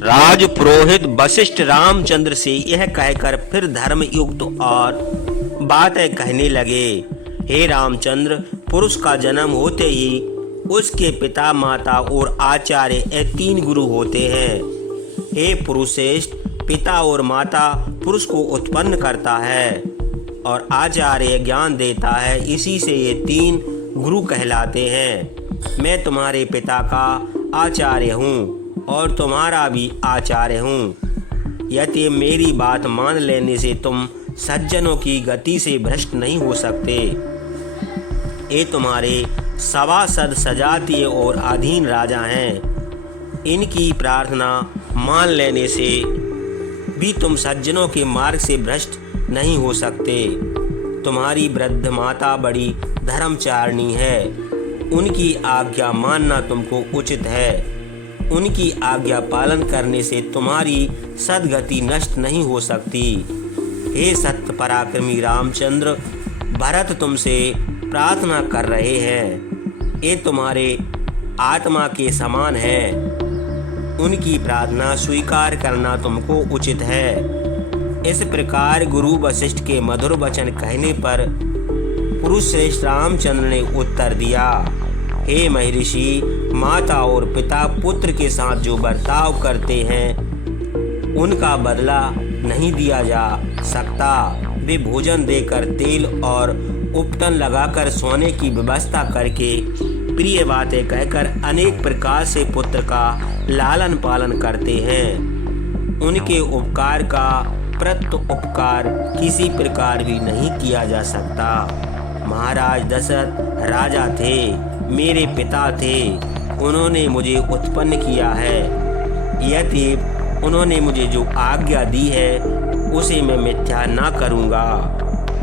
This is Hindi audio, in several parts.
राज पुरोहित वशिष्ठ रामचंद्र से यह कहकर फिर धर्म युक्त और बातें कहने लगे। हे रामचंद्र, पुरुष का जन्म होते ही उसके पिता, माता और आचार्य ये 3 गुरु होते हैं। हे पुरुषश्रेष्ठ, पिता और माता पुरुष को उत्पन्न करता है और आचार्य ज्ञान देता है, इसी से ये 3 गुरु कहलाते हैं। मैं तुम्हारे पिता का आचार्य हूँ और तुम्हारा भी आचार्य हूँ। यदि मेरी बात मान लेने से तुम सज्जनों की गति से भ्रष्ट नहीं हो सकते। ये तुम्हारे सभासद सजातीय और अधीन राजा हैं। इनकी प्रार्थना मान लेने से भी तुम सज्जनों के मार्ग से भ्रष्ट नहीं हो सकते। तुम्हारी वृद्ध माता बड़ी धर्मचारिणी है, उनकी आज्ञा मानना तुमको उचित है। उनकी आज्ञा पालन करने से तुम्हारी सद्गति नष्ट नहीं हो सकती। हे सत्य पराक्रमी रामचंद्र, भरत तुमसे प्रार्थना कर रहे हैं। ये तुम्हारे आत्मा के समान है, उनकी प्रार्थना स्वीकार करना तुमको उचित है। इस प्रकार गुरु वशिष्ठ के मधुर वचन कहने पर पुरुष श्रेष्ठ रामचंद्र ने उत्तर दिया, हे महर्षि, माता और पिता पुत्र के साथ जो बर्ताव करते हैं उनका बदला नहीं दिया जा सकता। वे भोजन देकर, तेल और उपटन लगाकर, सोने की व्यवस्था करके, प्रिय बातें कहकर अनेक प्रकार से पुत्र का लालन पालन करते हैं। उनके उपकार का प्रत्युपकार किसी प्रकार भी नहीं किया जा सकता। महाराज दशरथ राजा थे, मेरे पिता थे, उन्होंने मुझे उत्पन्न किया है। यदि उन्होंने मुझे जो आज्ञा दी है उसे मैं मिथ्या ना करूँगा।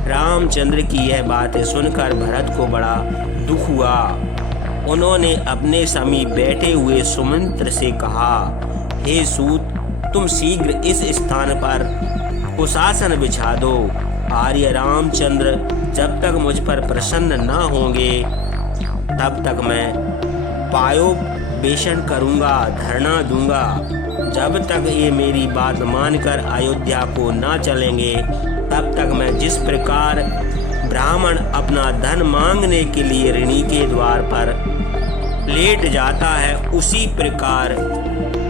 रामचंद्र की यह बातें सुनकर भरत को बड़ा दुख हुआ। उन्होंने अपने समीप बैठे हुए सुमंत्र से कहा, हे सूत, तुम शीघ्र इस स्थान पर कुशासन बिछा दो। आर्य रामचंद्र जब तक मुझ पर प्रसन्न ना होंगे तब तक मैं पायोपेशन करूँगा, धरना दूंगा। जब तक ये मेरी बात मानकर अयोध्या को ना चलेंगे तब तक मैं जिस प्रकार ब्राह्मण अपना धन मांगने के लिए ऋणी के द्वार पर लेट जाता है, उसी प्रकार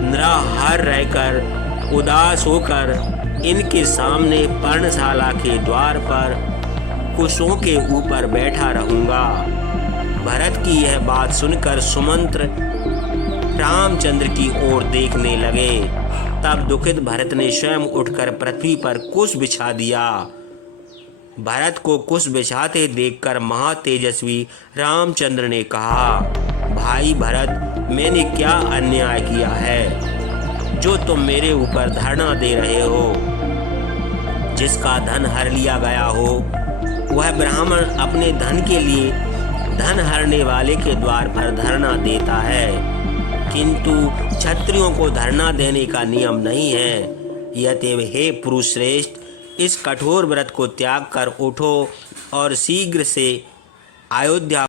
निराहार रहकर, उदास होकर इनके सामने पर्णशाला के द्वार पर कुशों के ऊपर बैठा रहूँगा। भरत की यह बात सुनकर सुमंत्र रामचंद्र की ओर देखने लगे। तब दुखित भरत ने स्वयं उठकर पृथ्वी पर कुश बिछा दिया। भरत को कुश बिछाते देखकर महातेजस्वी रामचंद्र ने कहा, भाई भरत, मैंने क्या अन्याय किया है जो तुम मेरे ऊपर धरना दे रहे हो? जिसका धन हर लिया गया हो वह ब्राह्मण अपने धन के लिए धन हरने वाले के द्वार पर धरना देता है, किंतु क्षत्रियों को धरना देने का नियम नहीं है। यतएव हे पुरुष श्रेष्ठ, इस कठोर व्रत को त्याग कर उठो और शीघ्र से अयोध्या